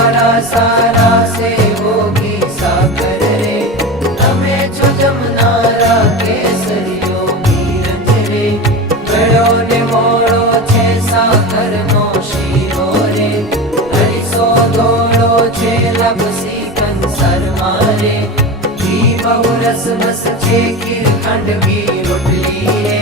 सारा सारा से होगी सागर रे तमे छो जमनारा केसरियो मीरज रे गळो ने मोड़ो छे सागर नो शीरो रे हरिसो धोड़ो छे लपसी कंसर मारे घी बहु रस बस छे खीर खांडवी रोटली रे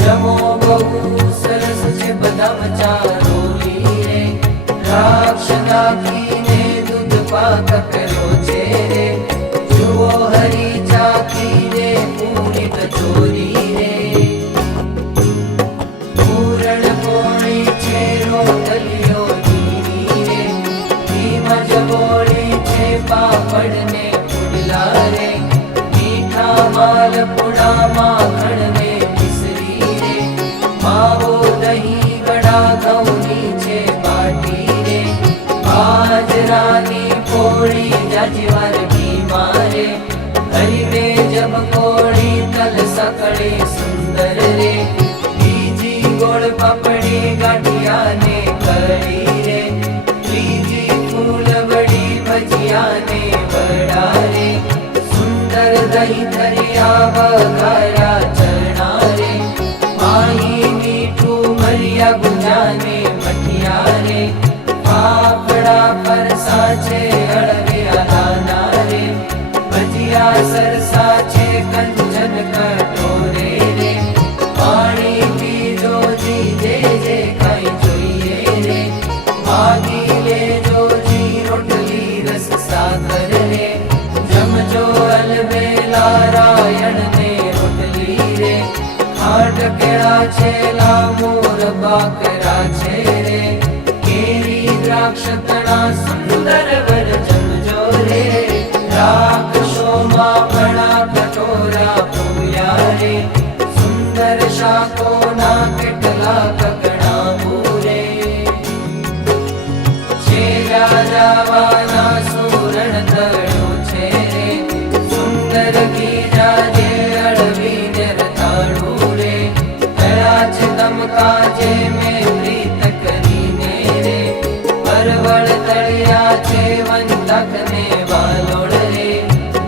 जमो बहु सरस छे बदाम चारोली रे द्राक्ष नाखीने दूध पाक कर्यो छे रे जुओ हरी चाखीने पूरी कचोरी रे पूरण पोणी छे रोटलियो जीनी रे घीमा जबोड़ी छे पापड़ ने पुडला रे मीठा मालपुड़ा माखण ने मिसरी रे मावो दही गड़ा घऊनी छे बाटी रे बाजरानी पोड़ी जाजीवार की मारे हरी में जब कोड़ी तल सकड़े सुंदर रे बीजी गोड़ पापड़ी गाठिया ने कड़ी रे बीजी फूल बड़ी भजिया ने बड़ा रे सुंदर दही धरिया बघारा चरना रे माही मीठू मरिया गुंजाने मठिया रे पापड़ा परसा छे हळविया दाना रे भजिया सरसा छे कंचन कटोरे रे पाणी पीजो जी जे जे खाई जोईए रे मागी लेजो जी रोटली रस सागर रे जमजो अलबेला रायण ने रोटली रे खाट केळा छेला मोर बाकरा छे रे केरी द्राक्ष तणा सुंदर वर जमजो रे द्राक्षो मापणा कटोरा पूया रे सुंदर शाको ना केटला कगणा पूरे छे राजावाना सुरण तळ्यो छे रे सुंदर गीजा जे अळवी ने रताळू रे तळा छे तमका जे में प्रीत करीने रे परवळ तळ्या छे वंतक ने वालोळ रे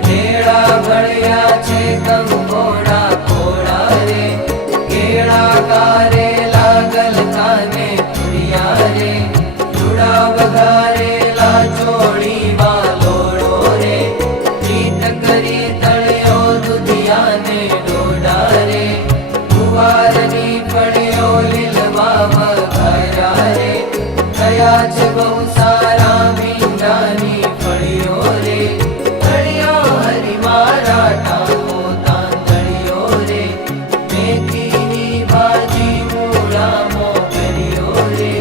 भेळा भळ्या छे कंकोड़ा कोड़ा रे केळा कारेला गलकाने तुरिया रे जुड़ा वघारेला चोळी वालोळो रे प्रीत करी तळ्यो दुधिया ने डोडा रे गुवारनी फळ्यो લીલવા વઘાર્યા રે કયા છે બહુ સારા મીંડાની ફળીઓ રે તળિયો હરી મારા ટાંકો તાંદળિયો રે મેથીની ભાજી મૂળા મોગરીઓ રે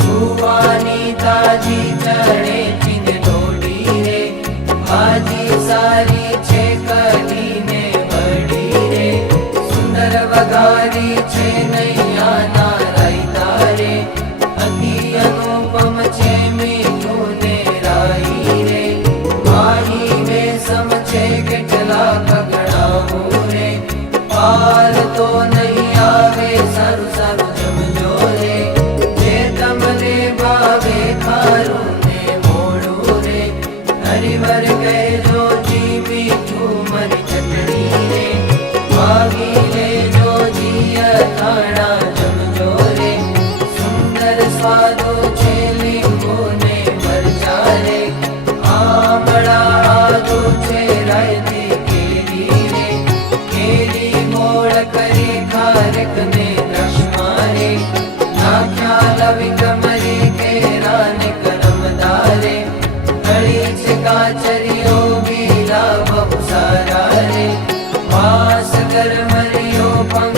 સુવાની તાજી ચણે ચીંદ ઢોળી રે ભાજી સારી છે કઢીને વળી રે સુંદર વઘારી છે નૈયાના રાયતા રે અતિ अनुपम छे मीठू ने राई रे माही में सम छे केटला कगड़ाऊ रे पार तो नहीं आवे सारू सारू जमजो रे जे तमने भावे खारू ने मोड़ू रे हरिवर कहजो जी मीठू मरी चटनी रे मागी लेजो जी अथाणा जमजो रे सुंदर स्वादो छे लींबू ने मरचा रे आमळा आदू छे रायती केरी रे केरी मोड़ करी खारक ने द्राक्षमा रे नाख्या लविंग मरी केरा ने करमदारे गળી छे काचरियो बीला बहु सारा रे वास कर मरियो पंग